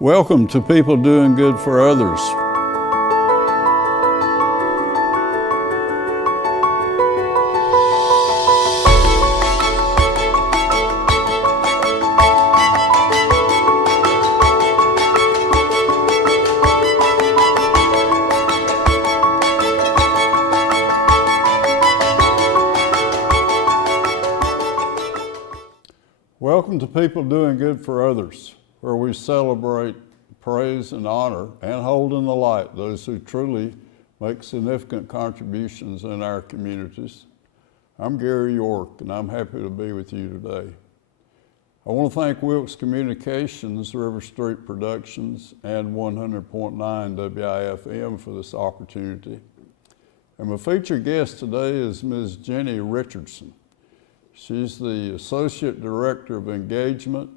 Welcome to People Doing Good for Others. Welcome to People Doing Good for Others, where we celebrate, praise, and honor, and hold in the light those who truly make significant contributions in our communities. I'm Gary York, and I'm happy to be with you today. I want to thank Wilkes Communications, RiverStreet Productions, and 100.9 WIFM for this opportunity. And my featured guest today is Ms. Jenny Richardson. She's the Associate Director of Engagement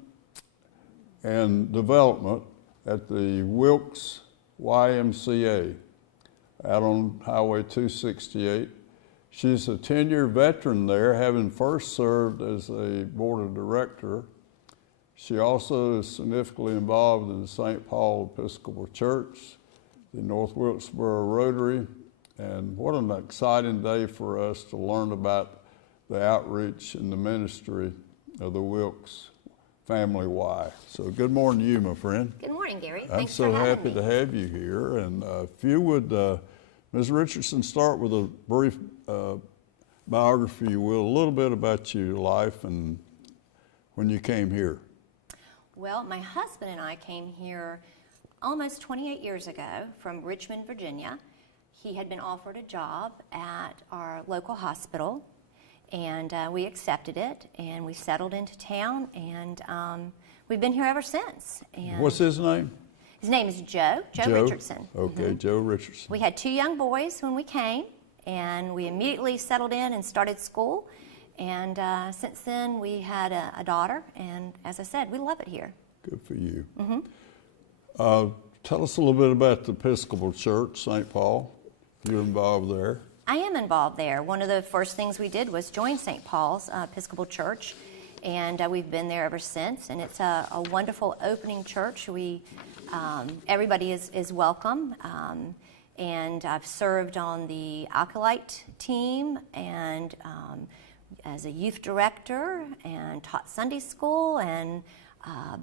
and Development at the Wilkes YMCA out on Highway 268. She's a 10-year veteran there, having first served as a board of director. She also is significantly involved in the St. Paul Episcopal Church, the North Wilkesboro Rotary, and what an exciting day for us to learn about the outreach and the ministry of the Wilkes Family Y. So good morning to you, my friend. Good morning, Gary. I'm Thanks so for having happy me. to have you here. And if you would, Ms. Richardson, start with a brief biography, you will, a little bit about your life and when you came here. Well, my husband and I came here almost 28 years ago from Richmond, Virginia. He had been offered a job at our local hospital, and we accepted it, and we settled into town, and we've been here ever since. And What's his name? his name is Joe Richardson. Okay, Joe Richardson. We had 2 young boys when we came, and we immediately settled in and started school. And since then, we had a daughter, and as I said, we love it here. Good for you. Tell us a little bit about the Episcopal Church, St. Paul. You're involved there. I am involved there. One of the first things we did was join St. Paul's Episcopal Church, and we've been there ever since. And it's a wonderful opening church. Everybody is welcome, and I've served on the Acolyte team and as a youth director, and taught Sunday school and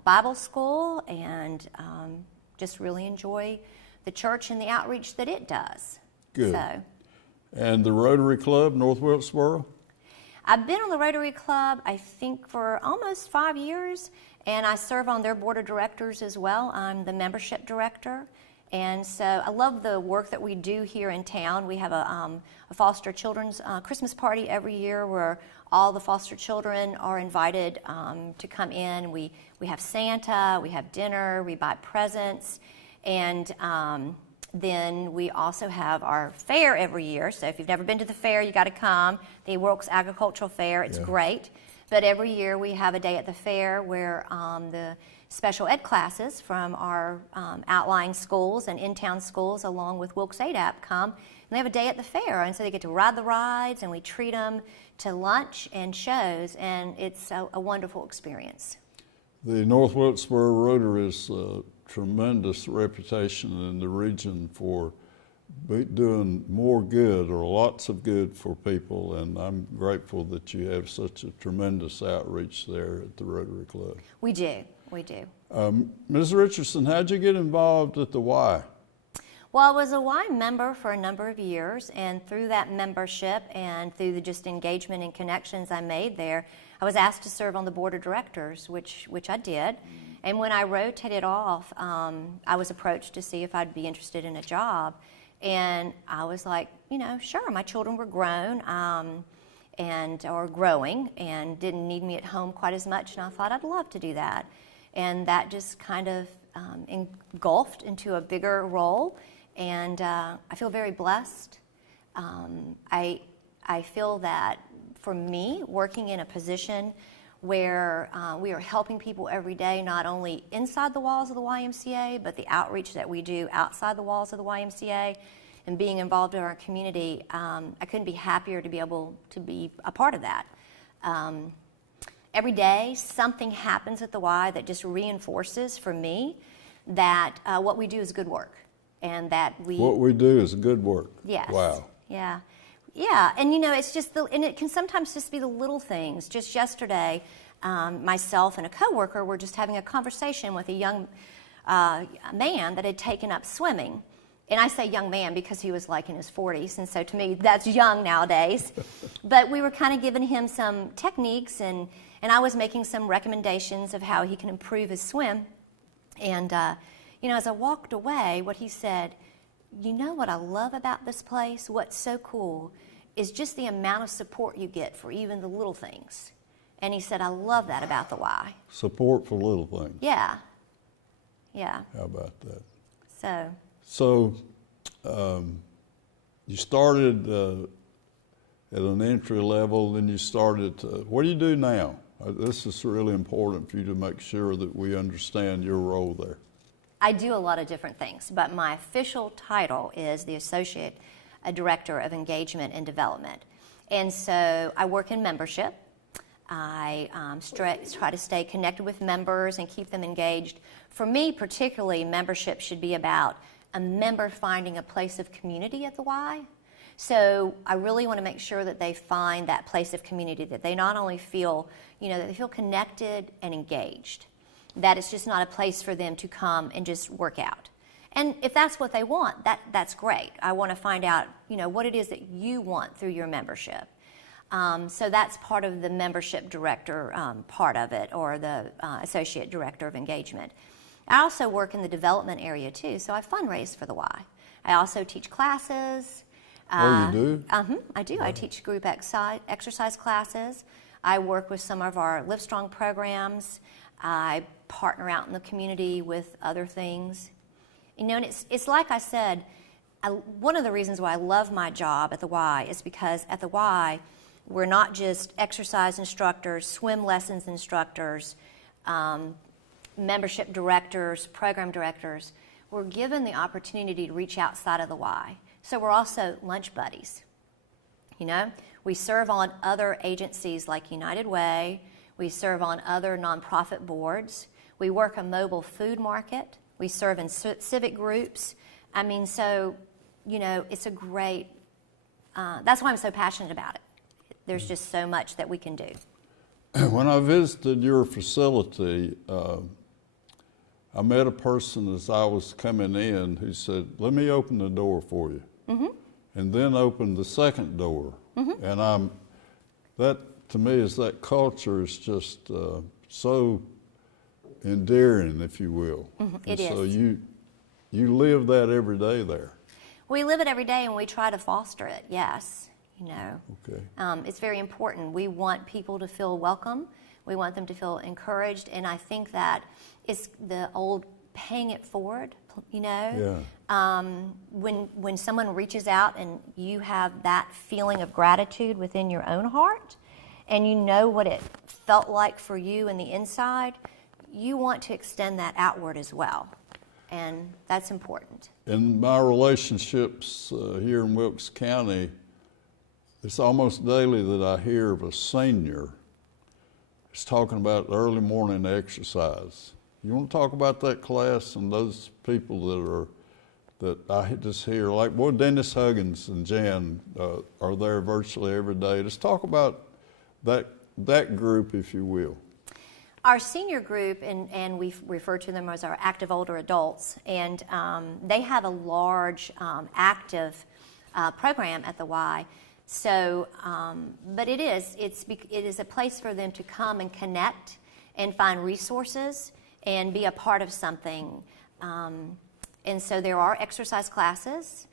Bible school, and just really enjoy the church and the outreach that it does. Good. So. And the Rotary Club, North Wilkesboro? I've been on the Rotary Club, I think, for almost 5 years, and I serve on their board of directors as well. I'm the membership director, and so I love the work that we do here in town. We have a foster children's Christmas party every year where all the foster children are invited to come in. We have Santa, we have dinner, we buy presents, and then we also have our fair every year. So if you've never been to the fair, you got to come. The Wilkes Agricultural Fair, it's great. But every year we have a day at the fair where the special ed classes from our outlying schools and in-town schools along with Wilkes ADAP come. And they have a day at the fair, and so they get to ride the rides, and we treat them to lunch and shows, and it's a wonderful experience. The North Wilkesboro Rotary is tremendous reputation in the region for doing more good or lots of good for people, and I'm grateful that you have such a tremendous outreach there at the Rotary Club. We do. Ms. Richardson, how'd you get involved at the Y? Well, I was a Y member for a number of years, and through that membership and through the just engagement and connections I made there, I was asked to serve on the board of directors, which I did. And when I rotated off, I was approached to see if I'd be interested in a job. And I was like, sure. My children were grown or growing and didn't need me at home quite as much. And I thought I'd love to do that. And that just kind of engulfed into a bigger role. And I feel very blessed. I feel that for me, working in a position where we are helping people every day, not only inside the walls of the YMCA, but the outreach that we do outside the walls of the YMCA, and being involved in our community, I couldn't be happier to be able to be a part of that. Every day, something happens at the Y that just reinforces for me that what we do is good work, and that What we do is good work. Yes. Wow. Yeah. Yeah, and you know, it's just and it can sometimes just be the little things. Just yesterday, myself and a coworker were just having a conversation with a young man that had taken up swimming. And I say young man because he was like in his 40s, and so to me that's young nowadays. But we were kind of giving him some techniques, and I was making some recommendations of how he can improve his swim. And you know, as I walked away, what he said, you know what I love about this place? What's so cool is just the amount of support you get for even the little things. And he said, I love that about the Y. Support for little things. Yeah. Yeah. How about that? So you started at an entry level, then you started to, what do you do now? This is really important for you to make sure that we understand your role there. I do a lot of different things, but my official title is the Associate Director of Engagement and Development. And so I work in membership. I try to stay connected with members and keep them engaged. For me, particularly, membership should be about a member finding a place of community at the Y. So I really want to make sure that they find that place of community, that they not only feel, you know, that they feel connected and engaged, that it's just not a place for them to come and just work out. And if that's what they want, that's great. I want to find out, you know, what it is that you want through your membership. So that's part of the membership director part of it, or the associate director of engagement. I also work in the development area too, so I fundraise for the Y. I also teach classes. Oh, you do? I do. I teach group exercise classes. I work with some of our Livestrong programs. I partner out in the community with other things. You know, and it's like I said, one of the reasons why I love my job at the Y is because at the Y, we're not just exercise instructors, swim lessons instructors, membership directors, program directors. We're given the opportunity to reach outside of the Y. So we're also lunch buddies. You know, we serve on other agencies like United Way. We serve on other nonprofit boards. We work a mobile food market. We serve in civic groups. I mean, so, you know, it's a great, that's why I'm so passionate about it. There's just so much that we can do. When I visited your facility, I met a person as I was coming in who said, let me open the door for you. Mm-hmm. And then opened the second door. Mm-hmm. And that to me is that culture is just so endearing, if you will. Mm-hmm. And it is. So you live that every day there. We live it every day, and we try to foster it, yes. You know, okay. It's very important. We want people to feel welcome. We want them to feel encouraged, and I think that it's the old paying it forward, you know. Yeah. When someone reaches out and you have that feeling of gratitude within your own heart, and you know what it felt like for you in the inside, you want to extend that outward as well, and that's important. In my relationships here in Wilkes County, it's almost daily that I hear of a senior is talking about early morning exercise. You want to talk about that class and those people that I just hear, like, boy, Dennis Huggins and Jan are there virtually every day. Just talk about that group, if you will. Our senior group, and we refer to them as our active older adults, and they have a large active program at the Y. So, but it is a place for them to come and connect and find resources and be a part of something. And so there are exercise classes,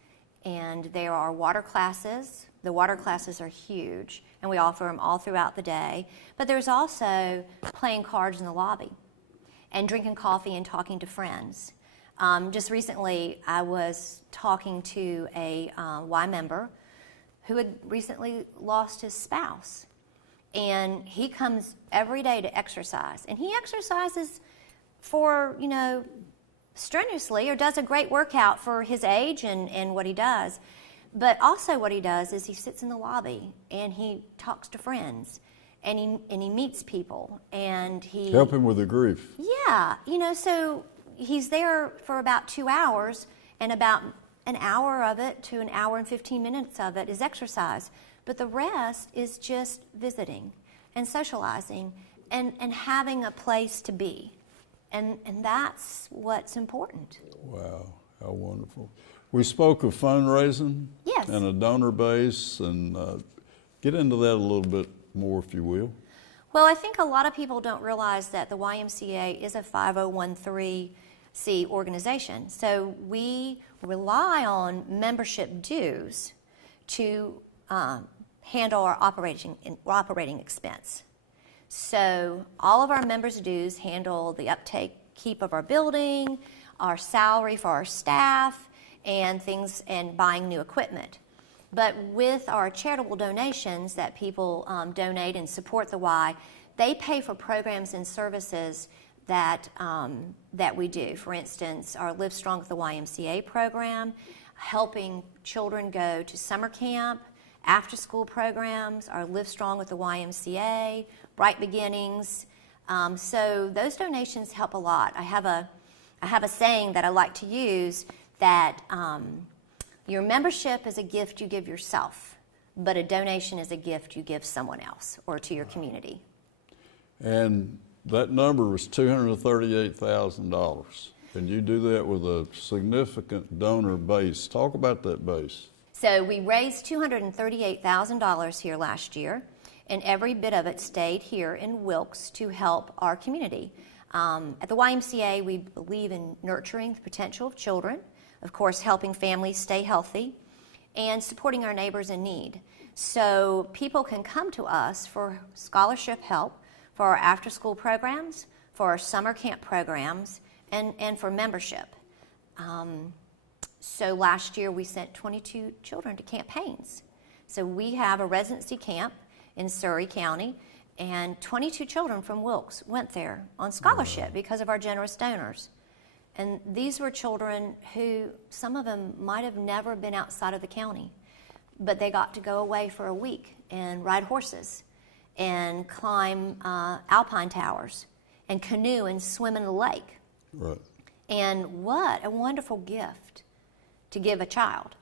and there are water classes. The water classes are huge, and we offer them all throughout the day. But there's also playing cards in the lobby and drinking coffee and talking to friends. Just recently, I was talking to a Y member who had recently lost his spouse. And he comes every day to exercise. And he exercises for, you know, strenuously, or does a great workout for his age and what he does. But also what he does is he sits in the lobby and he talks to friends and he meets people and he... Help him with the grief. Yeah, you know, so, he's there for about 2 hours, and about an hour of it to an hour and 15 minutes of it is exercise. But the rest is just visiting and socializing and having a place to be. And that's what's important. Wow, how wonderful. We spoke of fundraising. Yes. And a donor base, and get into that a little bit more, if you will. Well, I think a lot of people don't realize that the YMCA is a 5013C organization. So we rely on membership dues to handle our operating expense. So all of our members' dues handle the upkeep of our building, our salary for our staff, and things, and buying new equipment. But with our charitable donations that people donate and support the Y, they pay for programs and services that we do. For instance, our Live Strong with the YMCA program, helping children go to summer camp, after-school programs, our Live Strong with the YMCA, Bright Beginnings. So those donations help a lot. I have a saying that I like to use, that your membership is a gift you give yourself, but a donation is a gift you give someone else or to your community. And that number was $238,000. And you do that with a significant donor base. Talk about that base. So we raised $238,000 here last year, and every bit of it stayed here in Wilkes to help our community. At the YMCA, we believe in nurturing the potential of children, of course, helping families stay healthy, and supporting our neighbors in need. So people can come to us for scholarship help, for our after-school programs, for our summer camp programs, and for membership. So last year we sent 22 children to Camp Haynes. So we have a residency camp in Surry County, and 22 children from Wilkes went there on scholarship because of our generous donors. And these were children who, some of them might have never been outside of the county, but they got to go away for a week and ride horses and climb alpine towers and canoe and swim in the lake. Right. And what a wonderful gift to give a child.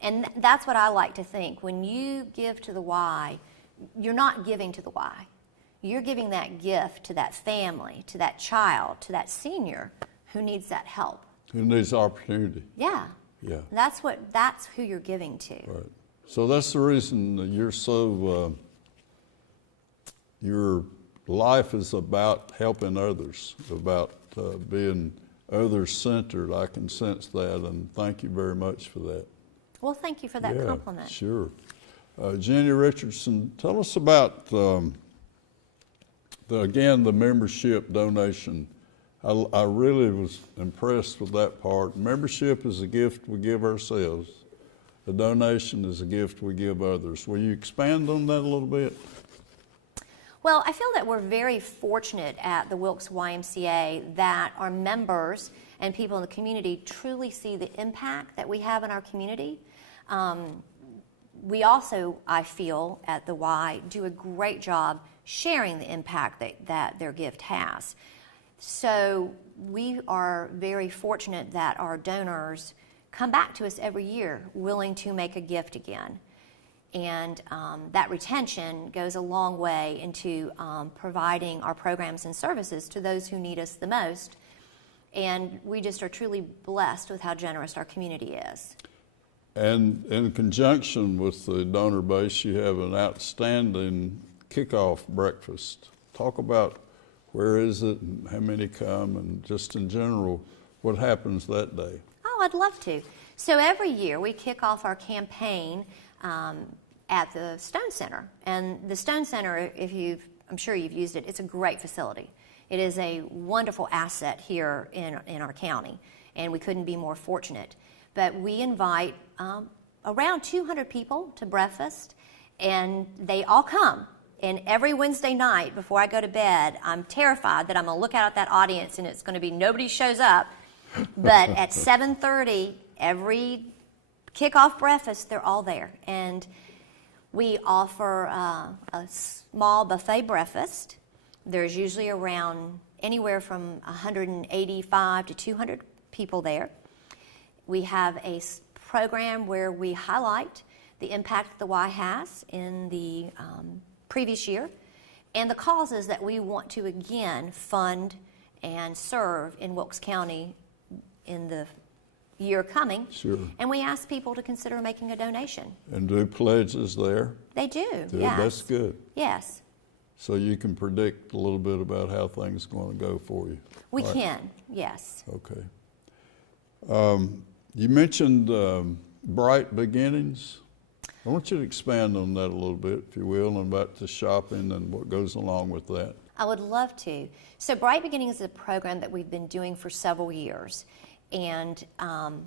And that's what I like to think. When you give to the Y, you're not giving to the Y. You're giving that gift to that family, to that child, to that senior who needs that help. Who needs opportunity. Yeah. Yeah. That's who you're giving to. Right. So that's the reason that you're so, your life is about helping others, about being others-centered. I can sense that, and thank you very much for that. Well, thank you for that compliment. Sure. Jenny Richardson, tell us about, again, the membership donation. I really was impressed with that part. Membership is a gift we give ourselves. A donation is a gift we give others. Will you expand on that a little bit? Well, I feel that we're very fortunate at the Wilkes YMCA that our members and people in the community truly see the impact that we have in our community. We also, I feel, at the Y, do a great job sharing the impact that their gift has. So we are very fortunate that our donors come back to us every year willing to make a gift again. And that retention goes a long way into providing our programs and services to those who need us the most. And we just are truly blessed with how generous our community is. And in conjunction with the donor base, you have an outstanding Kickoff Breakfast. Talk about where is it and how many come, and just in general, what happens that day. Oh, I'd love to. So every year we kick off our campaign at the Stone Center. And the Stone Center, I'm sure you've used it, it's a great facility. It is a wonderful asset here in our county, and we couldn't be more fortunate. But we invite around 200 people to breakfast, and they all come. And every Wednesday night before I go to bed, I'm terrified that I'm going to look out at that audience and it's going to be nobody shows up. But at 7:30, every kickoff breakfast, they're all there. And we offer a small buffet breakfast. There's usually around anywhere from 185 to 200 people there. We have a program where we highlight the impact the Y has in the previous year and the causes that we want to again fund and serve in Wilkes County in the year coming. Sure. And we ask people to consider making a donation. And do pledges there? They do, Good. yes. That's good. Yes. So you can predict a little bit about how things are going to go for you. We Right. can, yes. Okay. You mentioned Bright Beginnings. I want you to expand on that a little bit, if you will, and about the shopping and what goes along with that. I would love to. So Bright Beginnings is a program that we've been doing for several years, and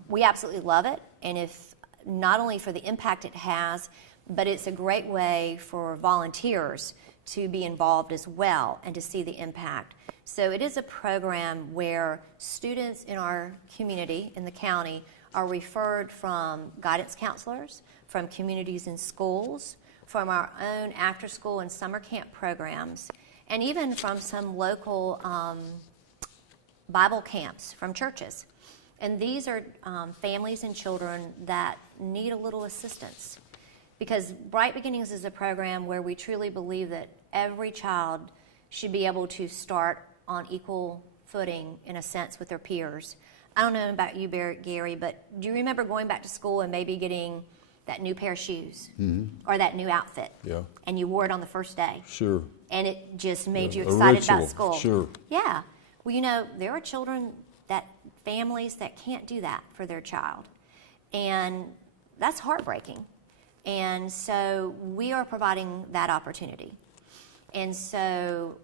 we absolutely love it. And if not only for the impact it has, but it's a great way for volunteers to be involved as well and to see the impact. So it is a program where students in our community, in the county, are referred from guidance counselors, from communities in schools, from our own after-school and summer camp programs, and even from some local Bible camps from churches. And these are families and children that need a little assistance. Because Bright Beginnings is a program where we truly believe that every child should be able to start on equal footing, in a sense, with their peers. I don't know about you, Gary, but do you remember going back to school and maybe getting that new pair of shoes or that new outfit? Yeah. And you wore it on the first day. Sure. And it just made you A excited ritual, about school. sure. Yeah. Well, you know, there are families that can't do that for their child. And that's heartbreaking. And so we are providing that opportunity. And so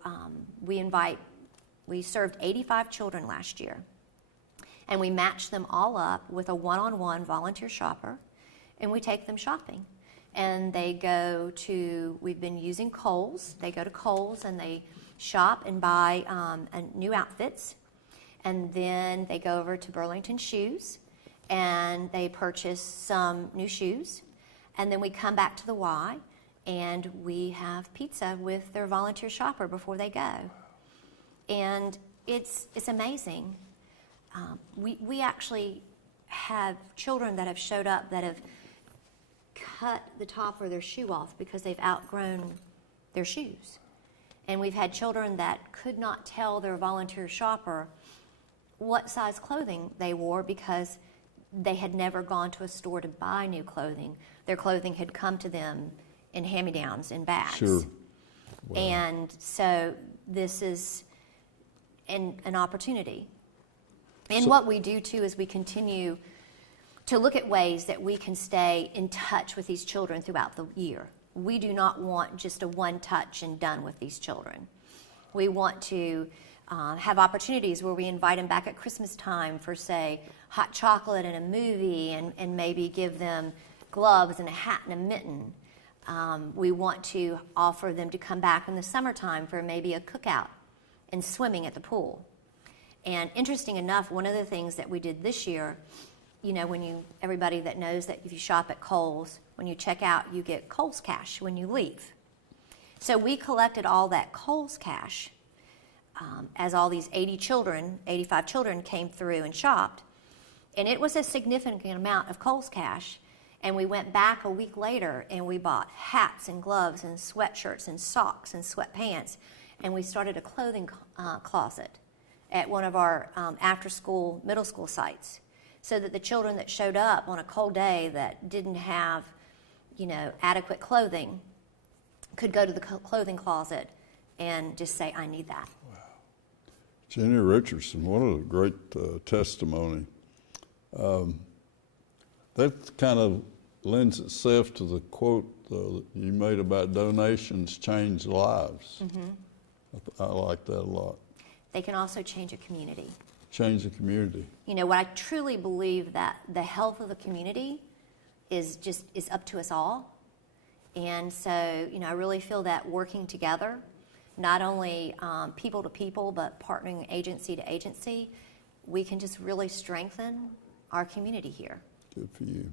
we served 85 children last year. And we matched them all up with a one-on-one volunteer shopper. And we take them shopping. And they go to, we've been using Kohl's. They go to Kohl's and they shop and buy new outfits. And then they go over to Burlington Shoes and they purchase some new shoes. And then we come back to the Y and we have pizza with their volunteer shopper before they go. And it's amazing. We actually have children that have showed up that have cut the top of their shoe off because they've outgrown their shoes. And we've had children that could not tell their volunteer shopper what size clothing they wore because they had never gone to a store to buy new clothing. Their clothing had come to them in hand-me-downs in bags. Sure. Wow. And so this is an opportunity. And what we do too is we continue to look at ways that we can stay in touch with these children throughout the year. We do not want just a one touch and done with these children. We want to have opportunities where we invite them back at Christmas time for, say, hot chocolate and a movie, and maybe give them gloves and a hat and a mitten. We want to offer them to come back in the summertime for maybe a cookout and swimming at the pool. And interesting enough, one of the things that we did this year, you know, everybody that knows that if you shop at Kohl's, when you check out, you get Kohl's cash when you leave. So we collected all that Kohl's cash as all these 85 children came through and shopped. And it was a significant amount of Kohl's cash. And we went back a week later and we bought hats and gloves and sweatshirts and socks and sweatpants. And we started a clothing closet at one of our after-school, middle school sites, so that the children that showed up on a cold day that didn't have, you know, adequate clothing could go to the clothing closet and just say, I need that. Wow. Jenny Richardson, what a great testimony. That kind of lends itself to the quote that you made about donations change lives. Mm-hmm. I like that a lot. They can also change a community. Change the community. You know, what I truly believe that the health of the community is up to us all. And so, you know, I really feel that working together, not only people to people, but partnering agency to agency, we can just really strengthen our community here. Good for you.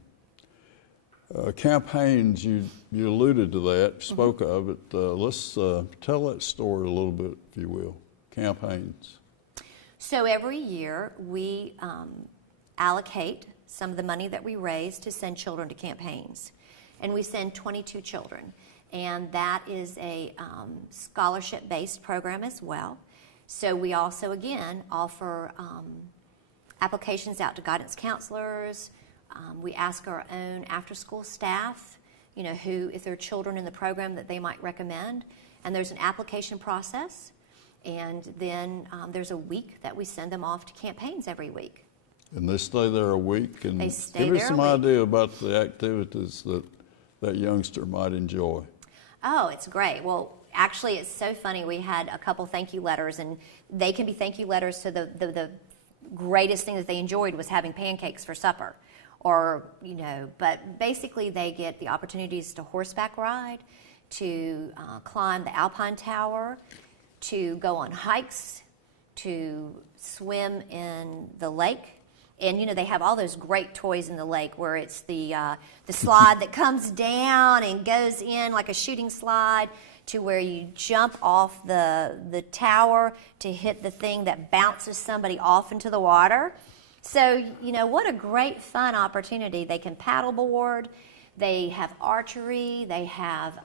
Campaigns, you alluded to that, spoke of it. Let's tell that story a little bit, if you will. campaigns? So every year we allocate some of the money that we raise to send children to campaigns. And we send 22 children. And that is a scholarship-based program as well. So we also, again, offer applications out to guidance counselors. We ask our own after-school staff, you know, who, if there are children in the program that they might recommend. And there's an application process. And then there's a week that we send them off to campaigns every week. And they stay there a week? And they stay give me there some a week. idea about the activities that that youngster might enjoy. Oh, it's great. Well, actually, it's so funny. We had a couple thank you letters, and they can be thank you letters to the greatest thing that they enjoyed was having pancakes for supper. Or, you know, but basically they get the opportunities to horseback ride, to climb the Alpine Tower, to go on hikes, to swim in the lake. And, you know, they have all those great toys in the lake where it's the slide that comes down and goes in like a shooting slide, to where you jump off the tower to hit the thing that bounces somebody off into the water. So, you know, what a great fun opportunity. They can paddleboard, they have archery, they have,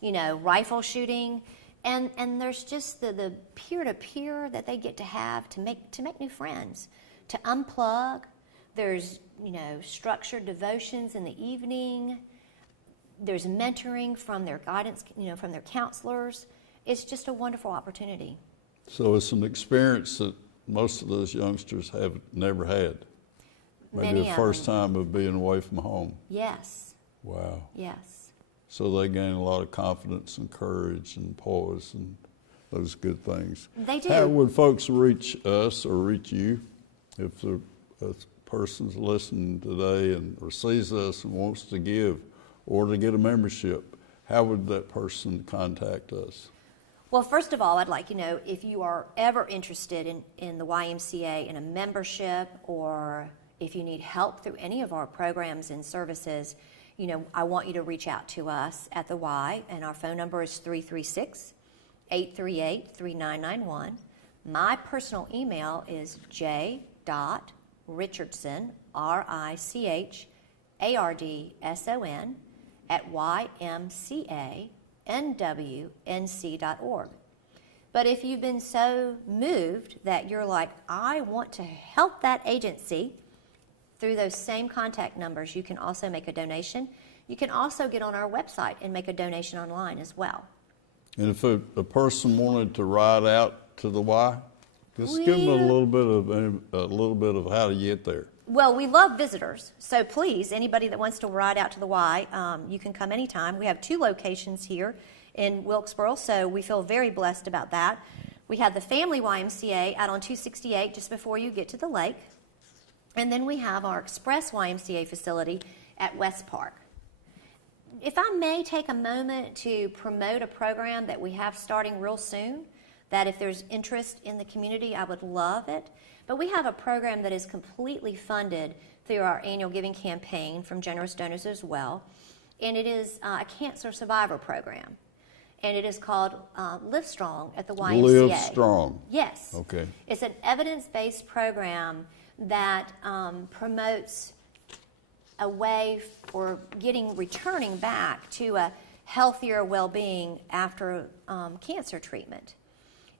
you know, rifle shooting. And there's just the peer-to-peer that they get to have to make new friends, to unplug. There's, you know, structured devotions in the evening. There's mentoring from their guidance, you know, from their counselors. It's just a wonderful opportunity. So it's an experience that most of those youngsters have never had. Maybe Many the of first them. time of being away from home. Yes. Wow. Yes. So they gain a lot of confidence and courage and poise and those good things. They do. How would folks reach us or reach you if a person's listening today and or sees us and wants to give or to get a membership? How would that person contact us? Well, first of all, I'd like you to know, if you are ever interested in the YMCA in a membership, or if you need help through any of our programs and services, you know, I want you to reach out to us at the Y, and our phone number is 336-838-3991. My personal email is j.richardson, RICHARDSON, at ymcanwnc.org. But if you've been so moved that you're like, I want to help that agency, through those same contact numbers, you can also make a donation. You can also get on our website and make a donation online as well. And if a person wanted to ride out to the Y, just give them a little bit of how to get there. Well, we love visitors, so please, anybody that wants to ride out to the Y, you can come anytime. We have 2 locations here in Wilkesboro, so we feel very blessed about that. We have the Family YMCA out on 268 just before you get to the lake. And then we have our Express YMCA facility at West Park. If I may take a moment to promote a program that we have starting real soon, that if there's interest in the community, I would love it. But we have a program that is completely funded through our annual giving campaign from generous donors as well. And it is a cancer survivor program. And it is called Live Strong at the YMCA. Live Strong. Yes. Okay. It's an evidence-based program that promotes a way for returning back to a healthier well-being after cancer treatment.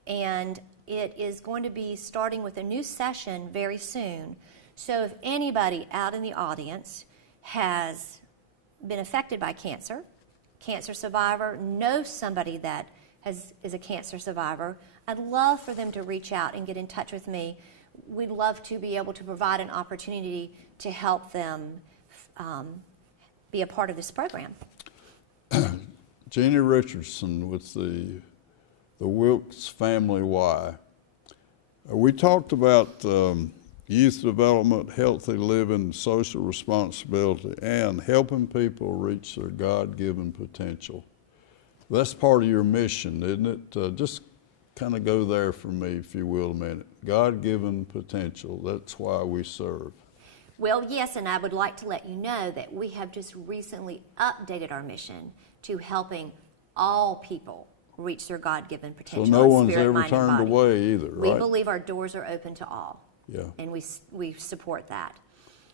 And it is going to be starting with a new session very soon. So if anybody out in the audience has been affected by cancer survivor, knows somebody that is a cancer survivor, I'd love for them to reach out and get in touch with me. We'd love to be able to provide an opportunity to help them be a part of this program. Jenny Richardson with the Wilkes Family Y. We talked about youth development, healthy living, social responsibility, and helping people reach their God-given potential. That's part of your mission, isn't it? Just kind of go there for me, if you will, a minute. God-given potential, that's why we serve. Well, yes, and I would like to let you know that we have just recently updated our mission to helping all people reach their God-given So potential. no in one's spirit, ever mind, and turned body. away either, We right? believe our doors are open to all. Yeah. And we support that.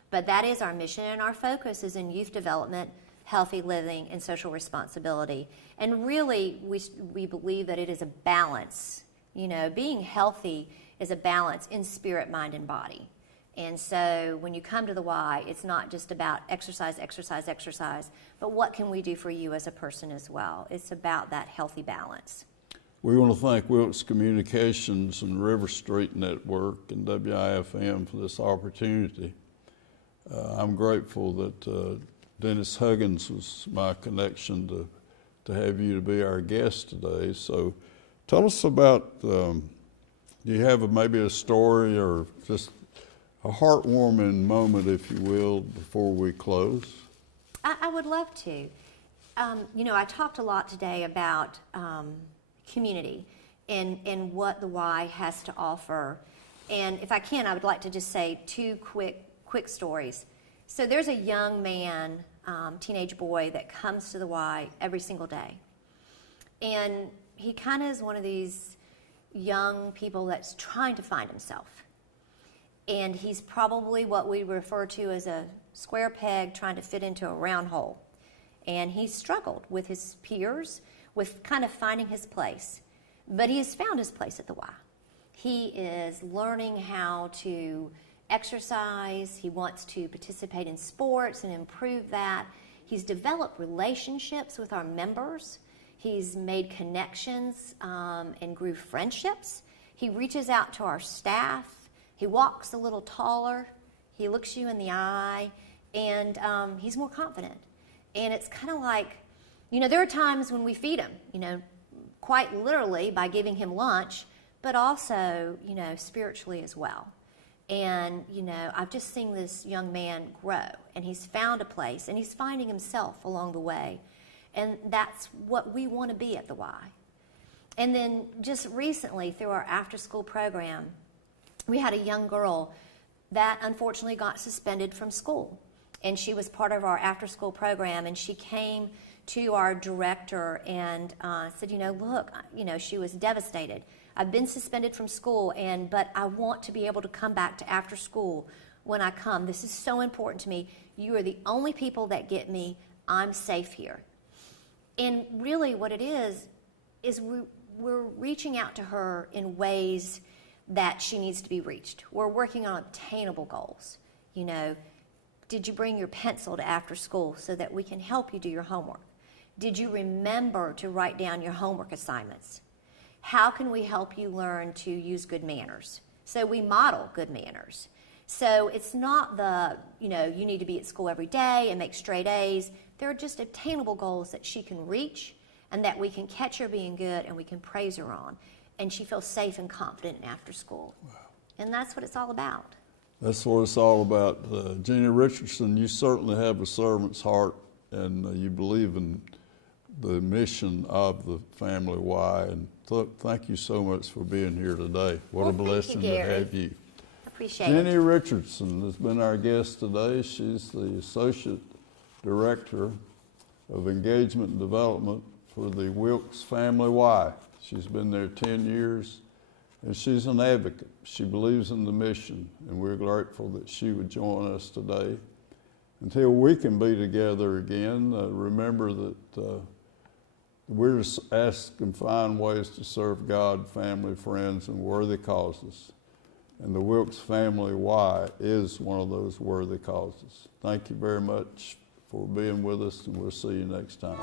But that is our mission, and our focus is in youth development, healthy living, and social responsibility. And really, we believe that it is a balance. You know, being healthy is a balance in spirit, mind, and body. And so when you come to the Y, it's not just about exercise, exercise, exercise, but what can we do for you as a person as well? It's about that healthy balance. We want to thank Wilkes Communications and RiverStreet Network and WIFM for this opportunity. I'm grateful that Dennis Huggins was my connection to have you to be our guest today. So tell us about, do you have maybe a story or just a heartwarming moment, if you will, before we close? I would love to. You know, I talked a lot today about community and what the Y has to offer. And if I can, I would like to just say two quick stories. So there's a young man, teenage boy, that comes to the Y every single day. And he kind of is one of these young people that's trying to find himself. And he's probably what we refer to as a square peg trying to fit into a round hole. And he struggled with his peers, with kind of finding his place. But he has found his place at the Y. He is learning how to exercise. He wants to participate in sports and improve that. He's developed relationships with our members. He's made connections and grew friendships. He reaches out to our staff. He walks a little taller. He looks you in the eye, and he's more confident. And it's kind of like, you know, there are times when we feed him, you know, quite literally by giving him lunch, but also, you know, spiritually as well. And, you know, I've just seen this young man grow, and he's found a place, and he's finding himself along the way. And that's what we want to be at the Y. And then just recently, through our after-school program, we had a young girl that unfortunately got suspended from school. And she was part of our after-school program, and she came to our director and said, you know, look, you know, she was devastated. I've been suspended from school, but I want to be able to come back to after school when I come. This is so important to me. You are the only people that get me. I'm safe here. And really what it is we're reaching out to her in ways that she needs to be reached. We're working on obtainable goals. You know, did you bring your pencil to after school so that we can help you do your homework? Did you remember to write down your homework assignments? How can we help you learn to use good manners? So we model good manners. So it's not you need to be at school every day and make straight A's. There are just obtainable goals that she can reach and that we can catch her being good and we can praise her on. And she feels safe and confident in after school. Wow. And that's what it's all about. That's what it's all about. Jenny Richardson, you certainly have a servant's heart, and you believe in the mission of the Family Y. And thank you so much for being here today. What a blessing to have you. Appreciate it. Jenny Richardson has been our guest today. She's the Associate Director of Engagement and Development for the Wilkes Family Y. She's been there 10 years, and she's an advocate. She believes in the mission, and we're grateful that she would join us today. Until we can be together again, remember that we're just asked and find ways to serve God, family, friends, and worthy causes. And the Wilkes Family Y is one of those worthy causes. Thank you very much for being with us, and we'll see you next time.